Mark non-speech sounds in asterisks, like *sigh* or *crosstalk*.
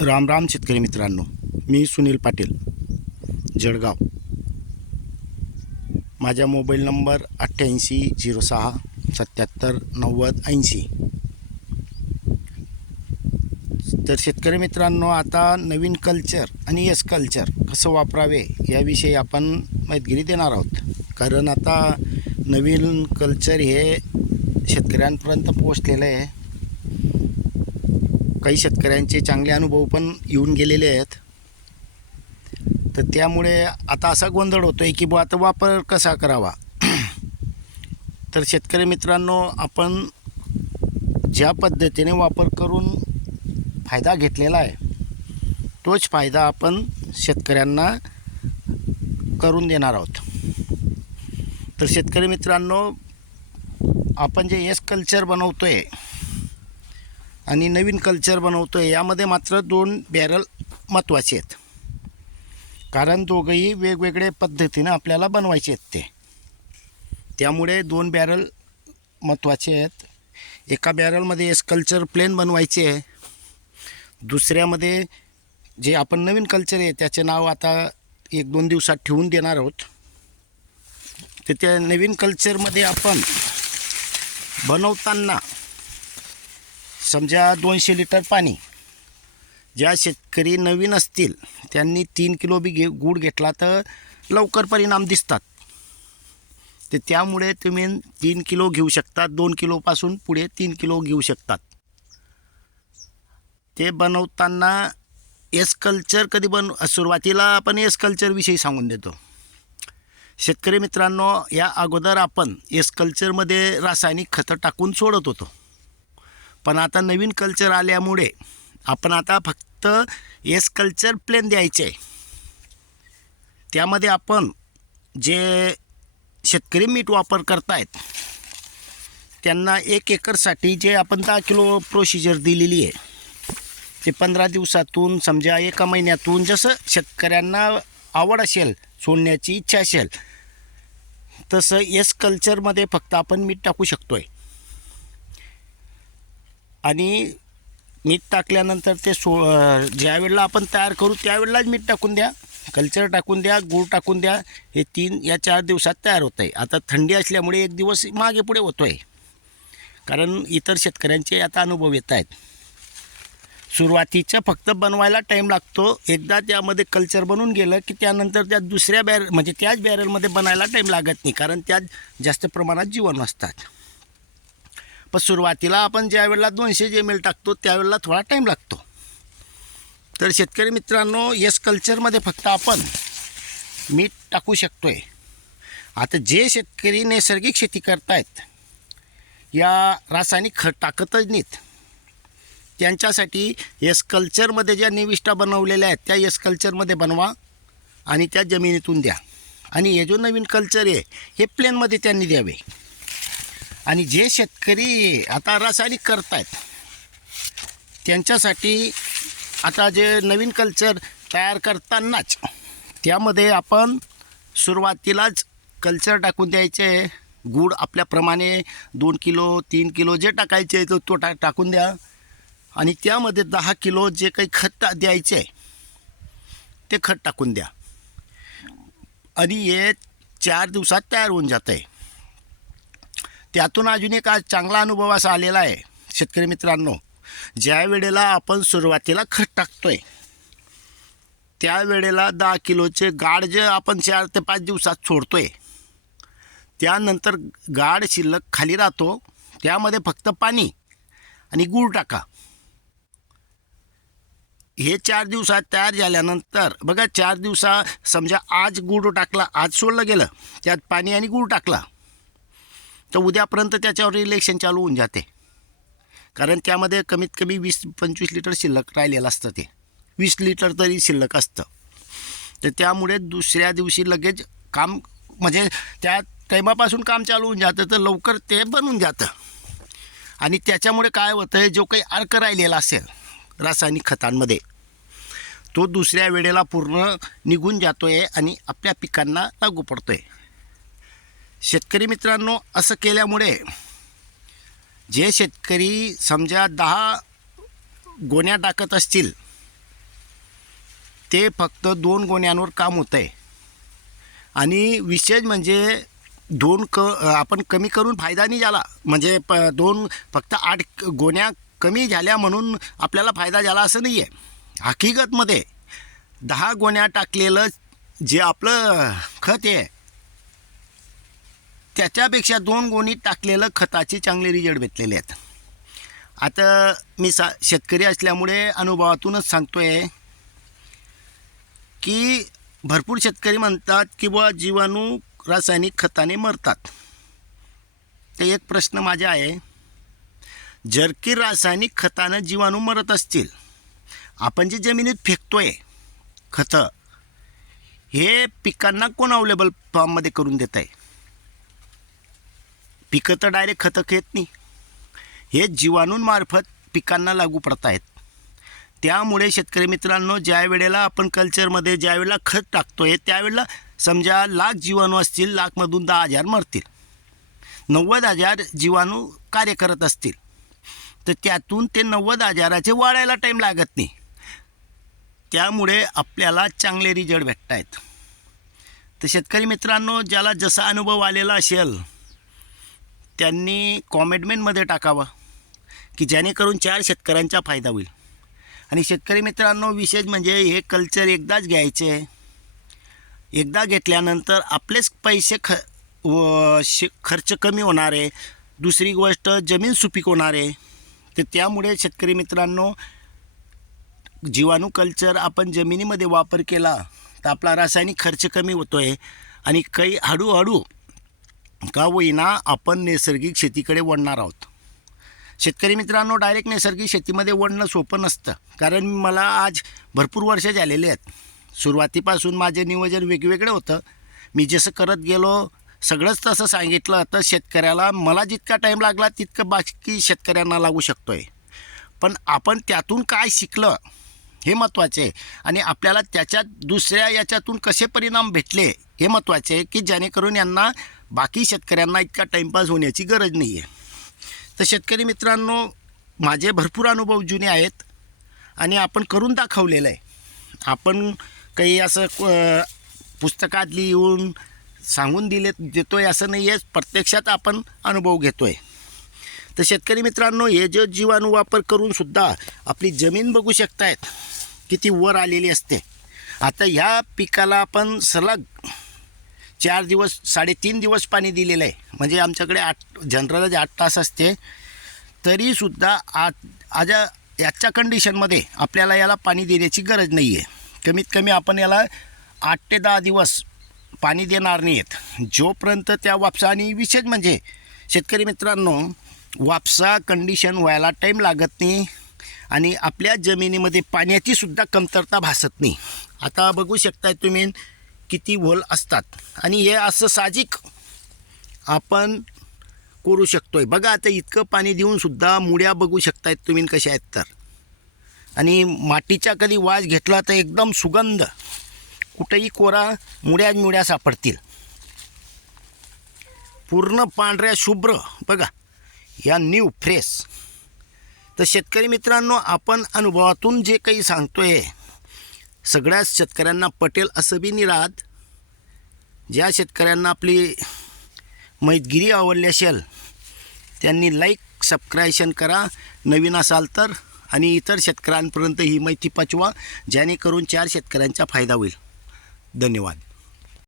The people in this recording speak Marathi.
राम राम शेतकरी मित्रांनो मी सुनील पाटील जळगाव. माझ्या मोबाईल नंबर अठ्ठ्याऐंशी झिरो सहा सत्याहत्तर नव्वद ऐंशी. तर शेतकरी मित्रांनो आता नवीन कल्चर आणि यस कल्चर कसं वापरावे याविषयी आपण माहितगिरी देणार आहोत. कारण आता नवीन कल्चर हे शेतकऱ्यांपर्यंत पोहोचलेलं आहे. काही शेतकऱ्यांचे चांगले अनुभव पण येऊन गेलेले आहेत. तर त्यामुळे आता असा गोंधळ होतो आहे की बुवा आता वापर कसा करावा? *clears throat* तर शेतकरी मित्रांनो आपण ज्या पद्धतीने वापर करून फायदा घेतलेला आहे तोच फायदा आपण शेतकऱ्यांना करून देणार आहोत. तर शेतकरी मित्रांनो आपण जे एस कल्चर बनवतो आहे आणि नवीन कल्चर बनवतो आहे यामध्ये मात्र दोन बॅरल महत्त्वाचे आहेत. कारण दोघंही वेगवेगळे पद्धतीनं आपल्याला बनवायचे आहेत ते. त्यामुळे दोन बॅरल महत्त्वाचे आहेत. एका बॅरलमध्ये एस कल्चर प्लेन बनवायचे आहे. दुसऱ्यामध्ये जे आपण नवीन कल्चर आहे त्याचे नाव आता एक दोन दिवसात ठेवून देणार आहोत. तर त्या नवीन कल्चरमध्ये आपण बनवताना समजा दोनशे लिटर पाणी ज्या शेतकरी नवीन असतील त्यांनी तीन किलो बी घे गूळ घेतला तर लवकर परिणाम दिसतात. तर त्यामुळे तुम्ही तीन किलो घेऊ शकता दोन किलोपासून पुढे तीन किलो घेऊ शकतात. ते बनवताना एस कल्चर कधी बन सुरुवातीला आपण एस कल्चरविषयी सांगून देतो. शेतकरी मित्रांनो या अगोदर आपण एस कल्चरमध्ये रासायनिक खतं टाकून सोडत होतो. पण आता नवीन कल्चर आल्यामुळे आपण आता फक्त एस कल्चर प्लेन द्यायचे. आहे त्यामध्ये आपण जे शेतकरी मीठ वापर करतायत त्यांना एक एकरसाठी जे आपण दहा किलो प्रोसिजर दिलेली आहे ते पंधरा दिवसातून समजा एका महिन्यातून जसं शेतकऱ्यांना आवड असेल सोडण्याची इच्छा असेल तसं एस कल्चरमध्ये फक्त आपण मीठ टाकू शकतो आहे आणि मीठ टाकल्यानंतर ते सो ज्यावेळेला ज्या वेळेला आपण तयार करू त्यावेळेलाच मीठ टाकून द्या कल्चर टाकून द्या गूळ टाकून द्या हे तीन या चार दिवसात तयार होतं आहे आता थंडी असल्यामुळे एक दिवस मागे पुढे होतो आहे कारण इतर शेतकऱ्यांचे आता अनुभव येत आहेत. सुरुवातीच्या फक्त बनवायला टाईम लागतो. एकदा त्यामध्ये कल्चर बनून गेलं की त्यानंतर त्या दुसऱ्या बॅर म्हणजे त्याच बॅरलमध्ये बनायला टाईम लागत नाही. कारण त्यात जास्त प्रमाणात जीवन असतात. पण सुरुवातीला आपण ज्या वेळेला दोनशे जे एम एल टाकतो त्यावेळेला थोडा टाईम लागतो. तर शेतकरी मित्रांनो येस कल्चरमध्ये फक्त आपण मीठ टाकू शकतो आहे आता जे शेतकरी नैसर्गिक शेती करतायत या रासायनिक खत टाकतच नाहीत. त्यांच्यासाठी येस कल्चरमध्ये ज्या निविष्ठा बनवलेल्या आहेत त्या येस कल्चरमध्ये बनवा आणि त्या जमिनीतून द्या. आणि हे जो नवीन कल्चर आहे हे प्लेनमध्ये त्यांनी द्यावे. आणि जे शेतकरी आता रासायनिक करतायत त्यांच्यासाठी आता जे नवीन कल्चर तयार करतानाच त्यामध्ये आपण सुरुवातीलाच कल्चर टाकून द्यायचे. गूळ आपल्याप्रमाणे दोन किलो तीन किलो जे टाकायचे तो तो टा टाकून द्या. आणि त्यामध्ये दहा किलो जे काही खत द्यायचे आहे ते खत टाकून द्या. आणि हे चार दिवसात तयार होऊन जातं आहे त्यातून अजून एक आज चांगला अनुभव असा आलेला आहे शेतकरी मित्रांनो. ज्या वेळेला आपण सुरुवातीला खत टाकतोय त्या वेळेला दहा किलोचे गाड जे आपण चार ते पाच दिवसात सोडतोय त्यानंतर गाड शिल्लक खाली राहतो त्यामध्ये फक्त पाणी आणि गूळ टाका. हे चार दिवसात तयार झाल्यानंतर बघा चार दिवसा समजा आज गूळ टाकला आज सोडलं गेलं त्यात पाणी आणि गूळ टाकला. तर उद्यापर्यंत त्याच्यावर इलेक्शन चालू होऊन जाते. कारण त्यामध्ये कमीत कमी वीस पंचवीस लिटर शिल्लक राहिलेलं असतं ते. वीस लिटर तरी शिल्लक असतं. तर त्यामुळे दुसऱ्या दिवशी लगेच काम म्हणजे त्या टायमापासून काम चालू होऊन जातं तर लवकर ते बनून जातं. आणि त्याच्यामुळे काय होतं आहे जो काही अर्क राहिलेला असेल रासायनिक खतांमध्ये तो दुसऱ्या वेळेला पूर्ण निघून जातो आहे आणि आपल्या पिकांना लागू पडतो आहे शेतकरी मित्रांनो असं केल्यामुळे जे शेतकरी समजा दहा गोण्या टाकत असतील ते फक्त दोन गोण्यांवर काम होतं आहे आणि विशेष म्हणजे दोन क आपण कमी करून फायदा नाही झाला. म्हणजे प दोन फक्त आठ गोण्या कमी झाल्या म्हणून आपल्याला फायदा झाला असं नाही आहे हकीकतमध्ये दहा गोण्या टाकलेलं जे आपलं खत आहे त्याच्यापेक्षा दोन गोणी टाकलेलं खताचे चांगले रिजल्ट भेटलेले आहेत. आता मी सा शेतकरी असल्यामुळे अनुभवातूनच सांगतो आहे की भरपूर शेतकरी म्हणतात की बुवा जीवाणू रासायनिक खताने मरतात. ते एक प्रश्न माझा आहे. जर की रासायनिक खतानं जीवाणू मरत असतील आपण जे जमिनीत फेकतो आहे खतं हे पिकांना कोण अवेलेबल फॉर्ममध्ये करून देत आहे पिकं तर डायरेक्ट खतं घेत नाही. हे जीवाणूंमार्फत पिकांना लागू पडत आहेत त्यामुळे शेतकरी मित्रांनो ज्या वेळेला आपण कल्चरमध्ये ज्या वेळेला खत टाकतोय त्यावेळेला समजा लाख जीवाणू असतील लाखमधून दहा हजार मरतील. नव्वद हजार जीवाणू कार्य करत असतील. तर त्यातून ते नव्वद हजाराचे वाढायला टाईम लागत नाही. त्यामुळे आपल्याला चांगले रिजल्ट भेटत आहेत तर शेतकरी मित्रांनो ज्याला जसा अनुभव आलेला असेल त्यांनी कॉमेडमेंटमध्ये टाकावं की जेणेकरून चार शेतकऱ्यांचा फायदा होईल. आणि शेतकरी मित्रांनो विशेष म्हणजे हे कल्चर एकदाच घ्यायचे. आहे एकदा घेतल्यानंतर आपलेच पैसे ख व शे खर्च कमी होणार आहे दुसरी गोष्ट जमीन सुपीक होणार. आहे तर त्यामुळे शेतकरी मित्रांनो जीवाणू कल्चर आपण जमिनीमध्ये वापर केला तर आपला रासायनिक खर्च कमी होतो आहे आणि काही हळूहळू का होईना आपण नैसर्गिक शेतीकडे वळणार आहोत. शेतकरी मित्रांनो डायरेक्ट नैसर्गिक शेतीमध्ये वळणं सोपं नसतं. कारण मला आज भरपूर वर्ष झालेले आहेत. सुरुवातीपासून माझे नियोजन वेगवेगळं होतं. मी जसं करत गेलो सगळंच तसं सांगितलं तर शेतकऱ्याला. मला जितका टाईम लागला तितकं बाकी शेतकऱ्यांना लागू शकतो आहे पण आपण त्यातून काय शिकलं हे महत्त्वाचे आहे. आणि आपल्याला त्याच्यात दुसऱ्या याच्यातून कसे परिणाम भेटले हे महत्त्वाचे आहे की जेणेकरून यांना बाकी शेतकऱ्यांना इतका टाईमपास होण्याची गरज नाही आहे तर शेतकरी मित्रांनो माझे भरपूर अनुभव जुने आहेत आणि आपण करून दाखवलेलं आहे. आपण काही असं पुस्तकातली पुस्तकात लिहून सांगून दिले देतो आहे असं नाही आहे प्रत्यक्षात आपण अनुभव घेतो आहे तर शेतकरी मित्रांनो हे जे जीवाणू वापर करूनसुद्धा आपली जमीन बघू शकतायत किती वर आलेली असते. आता ह्या पिकाला आपण सलग चार दिवस साडेतीन दिवस पाणी दिलेलं आहे. म्हणजे आमच्याकडे आठ जनरल आठ तास असते तरीसुद्धा आज आज याच्या कंडिशनमध्ये आपल्याला याला पाणी देण्याची गरज नाही आहे. कमीत कमी आपण याला आठ ते दहा दिवस पाणी देणार नाही आहेत. जोपर्यंत त्या वापसा आणि विशेष म्हणजे शेतकरी मित्रांनो वापसा कंडिशन व्हायला टाईम लागत नाही आणि आपल्या जमिनीमध्ये पाण्याचीसुद्धा कमतरता भासत नाही. आता बघू शकताय तुम्ही किती वल असतात. आणि हे असं साहजिक आपण करू शकतो आहे बघा आता इतकं पाणी देऊन सुद्धा मुड्या बघू शकतायत तुम्ही कशा आहेत तर. आणि मातीचा कधी वास घेतला तर एकदम सुगंध. कुठेही कोरा मुड्या मुड्या सापडतील. पूर्ण पांढऱ्या शुभ्र. बघा या न्यू फ्रेश तर शेतकरी मित्रांनो आपण अनुभवातून जे काही सांगतो आहे सगळ्याच शेतकऱ्यांना पटेल असं बी निराद ज्या शेतकऱ्यांना आपली मैतगिरी आवडली असेल त्यांनी लाईक सबस्क्रायशन करा. नवीन असाल तर आणि इतर शेतकऱ्यांपर्यंत ही माहिती पाचवा जेणेकरून चार शेतकऱ्यांचा फायदा होईल. धन्यवाद.